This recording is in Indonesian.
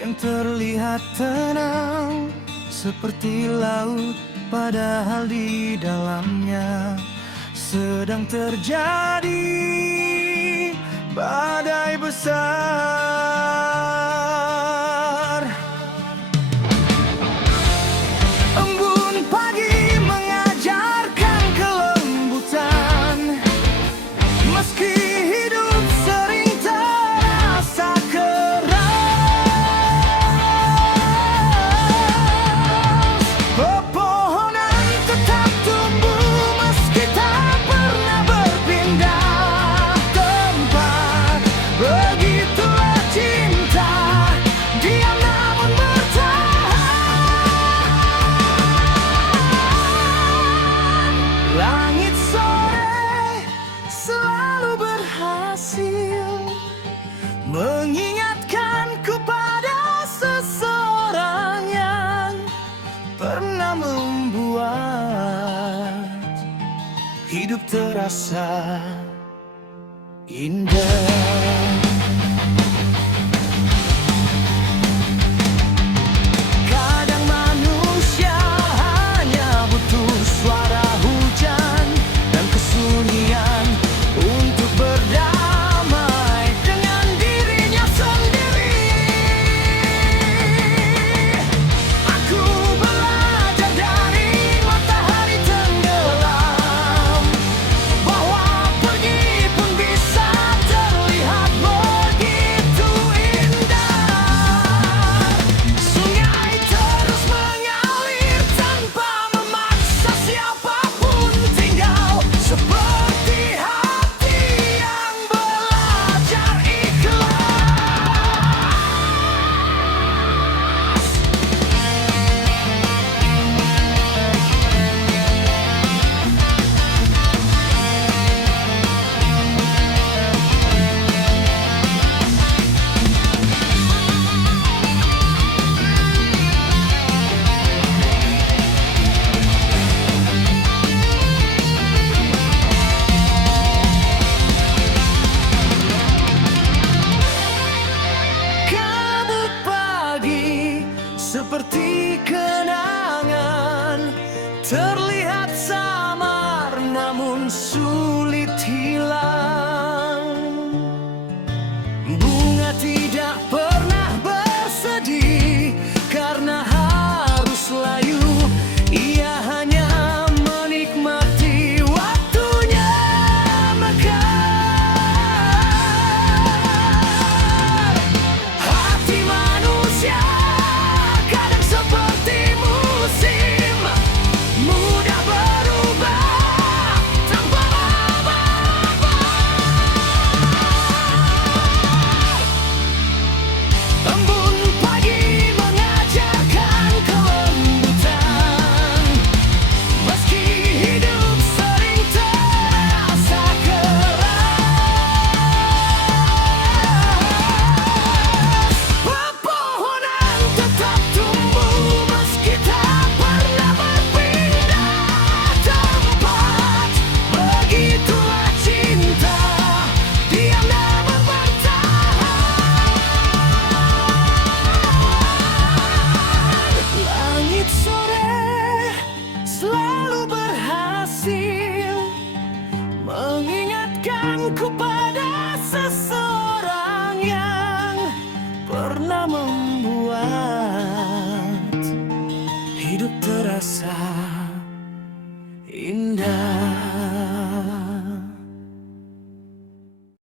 yang terlihat tenang seperti laut, padahal di dalamnya sedang terjadi badai besar. Embun pagi mengajarkan kelembutan, meski hidup sering terasa keras. Pepohonan tetap tumbuh meski tak pernah berpindah tempat. Begitulah cinta, diam namun bertahan. Langit sore selalu berhasil mengingatkanku pada seseorang yang pernah membuat hidup terasa indah. Kadang manusia hanya butuh suara hujan dan kesunyian untuk berdamai dengan dirinya sendiri. Aku belajar dari matahari tenggelam, bahwa pergi pun bisa terlihat begitu indah. Sungai terus mengalir tanpa memaksa siapapun tinggal, seperti hati yang belajar ikhlas. Kabut pagi seperti kenangan, terlihat samar namun sulit hilang. Bunga tidak pernah bersedih karena harus layu, ia hanya menikmati waktunya mekar. Hati manusia kadang seperti musim, mudah berubah tanpa apa-apa. Embun pagi mengajarkan kelembutan, meski hidup sering terasa keras. Pepohonan tetap tumbuh meski tak pernah berpindah tempat. Begitulah cinta, diam namun bertahan. Langit sore selalu berhasil mengingatkanku pada seseorang yang pernah membuat hidup terasa